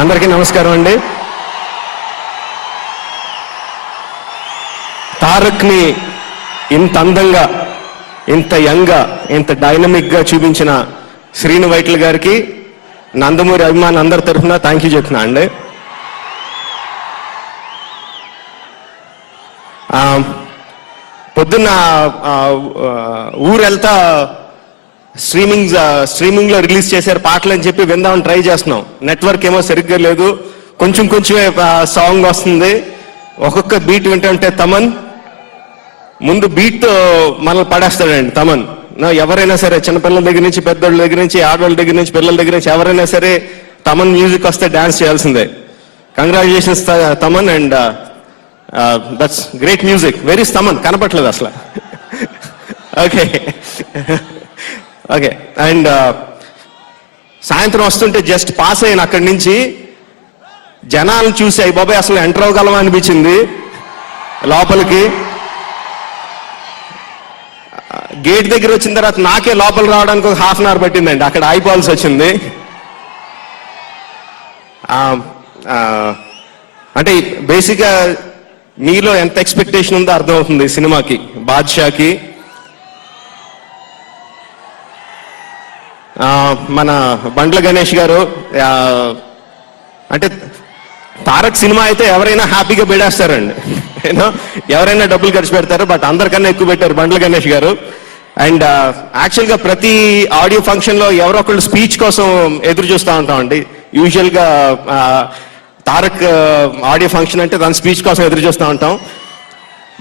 అందరికీ నమస్కారం అండి. తారక్ని ఇంత అందంగా, ఇంత యంగ్గా, ఇంత డైనమిక్గా చూపించిన శ్రీను వైట్ల గారికి నందమూరి అభిమానులు అందరి తరఫున థ్యాంక్ యూ చెప్తున్నా అండి. పొద్దున్న ఊరు వెళ్తా స్ట్రీమింగ్లో రిలీజ్ చేశారు పాటలు అని చెప్పి విందామని ట్రై చేస్తున్నాం. నెట్వర్క్ ఏమో సరిగ్గా లేదు, కొంచెమే సాంగ్ వస్తుంది. ఒక్కొక్క బీట్ వింటుంటే తమన్ ముందు బీట్తో మనల్ని పడేస్తాడండి. తమన్ ఎవరైనా సరే, చిన్నపిల్లల దగ్గర నుంచి పెద్దోళ్ళ దగ్గర నుంచి, ఆడవాళ్ళ దగ్గర నుంచి, పిల్లల దగ్గర నుంచి ఎవరైనా సరే తమన్ మ్యూజిక్ వస్తే డాన్స్ చేయాల్సిందే. Congratulations Thaman, and that's great music. Very Thaman కనపట్లేదు అసలు. ఓకే ఓకే అండ్ సాయంత్రం వస్తుంటే జస్ట్ పాస్ అయిన అక్కడి నుంచి జనాలను చూసి అయ్యి బాబాయ్ అసలు ఎంటర్ అవ్వగలమా అనిపించింది లోపలికి. గేట్ దగ్గర వచ్చిన తర్వాత నాకే లోపల రావడానికి ఒక హాఫ్ అన్ అవర్ పట్టిందండి. అక్కడ ఆగిపోవాల్సి వచ్చింది. అంటే బేసిక్గా మీలో ఎంత ఎక్స్పెక్టేషన్ ఉందో అర్థమవుతుంది సినిమాకి, బాద్షాకి. మన బండ్ల గణేష్ గారు, అంటే తారక్ సినిమా అయితే ఎవరైనా హ్యాపీగా పెడేస్తారండి, ఎవరైనా డబ్బులు ఖర్చు పెడతారు. బట్ అందరికన్నా ఎక్కువ పెట్టారు బండ్ల గణేష్ గారు. అండ్ యాక్చువల్గా ప్రతి ఆడియో ఫంక్షన్లో ఎవరో ఒకళ్ళు స్పీచ్ కోసం ఎదురు చూస్తూ ఉంటామండి. యూజువల్గా తారక్ ఆడియో ఫంక్షన్ అంటే దాని స్పీచ్ కోసం ఎదురు చూస్తూ ఉంటాం.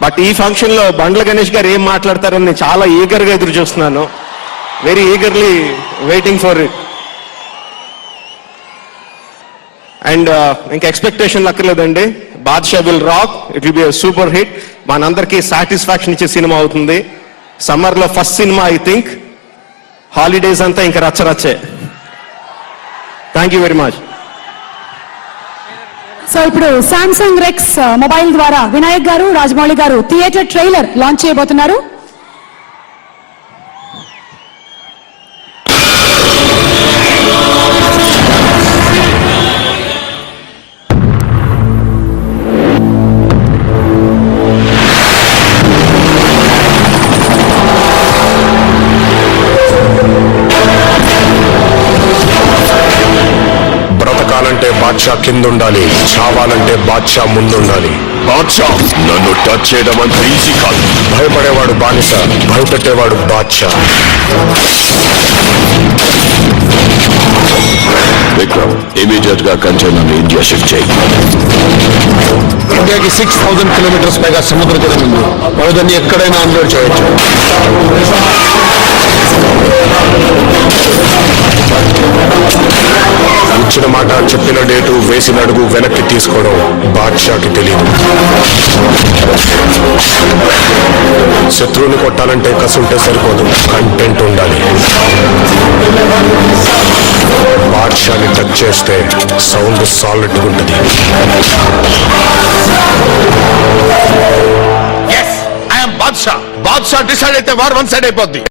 బట్ ఈ ఫంక్షన్లో బండ్ల గణేష్ గారు ఏం మాట్లాడతారని నేను చాలా ఈగర్గా ఎదురు చూస్తున్నాను. Very eagerly waiting for it. And ఇంకా ఎక్స్పెక్టేషన్ అక్కర్లేదండి. Badshah will rock, it will be super hit. మనందరికీ సాటిస్ఫాక్షన్ ఇచ్చే సినిమా అవుతుంది. సమ్మర్లో first cinema I think. Holidays అంతా ఇంకా రచ్చరచ్చే. Thank you very much. So ఇప్పుడు సామ్సంగ్ రెక్స్ మొబైల్ ద్వారా వినాయక్ గారు, రాజమౌళి గారు థియేటర్ ట్రైలర్ లాంచ్ చేయబోతున్నారు. బ్రతకాలంటే బాద్షా కిందుండాలి, చావాలంటే బాద్షా ముందుండాలి. బాద్షా నన్ను టచ్ చేయడం అంత ఈజీ కాదు. భయపడేవాడు బానిస, భయపెట్టేవాడు బాద్షా. విక్రమ్, ఇమీడియట్ గా కంటైనర్ ఇండియా షిఫ్ట్ చేయి. ఇండియాకి 6000 కిలోమీటర్స్ పైగా సముద్ర తీరం ఉంది. దాన్ని ఎక్కడైనా అన్లోడ్ చేయొచ్చు. ఇచ్చిన మాట, చెప్పిన డేటు, వేసిన అడుగు వెనక్కి తీసుకోవడం బాద్షాకి తెలియదు. శత్రువుని కొట్టాలంటే కసుంటే సరిపోదు, కంటెంట్ ఉండాలి. బాద్షాని టచ్ చేస్తే సౌండ్ సాలిడ్ ఉంటుంది. బాద్షా డిసైడ్ అయితే వార్ వన్ సైడ్ అయిపోద్ది.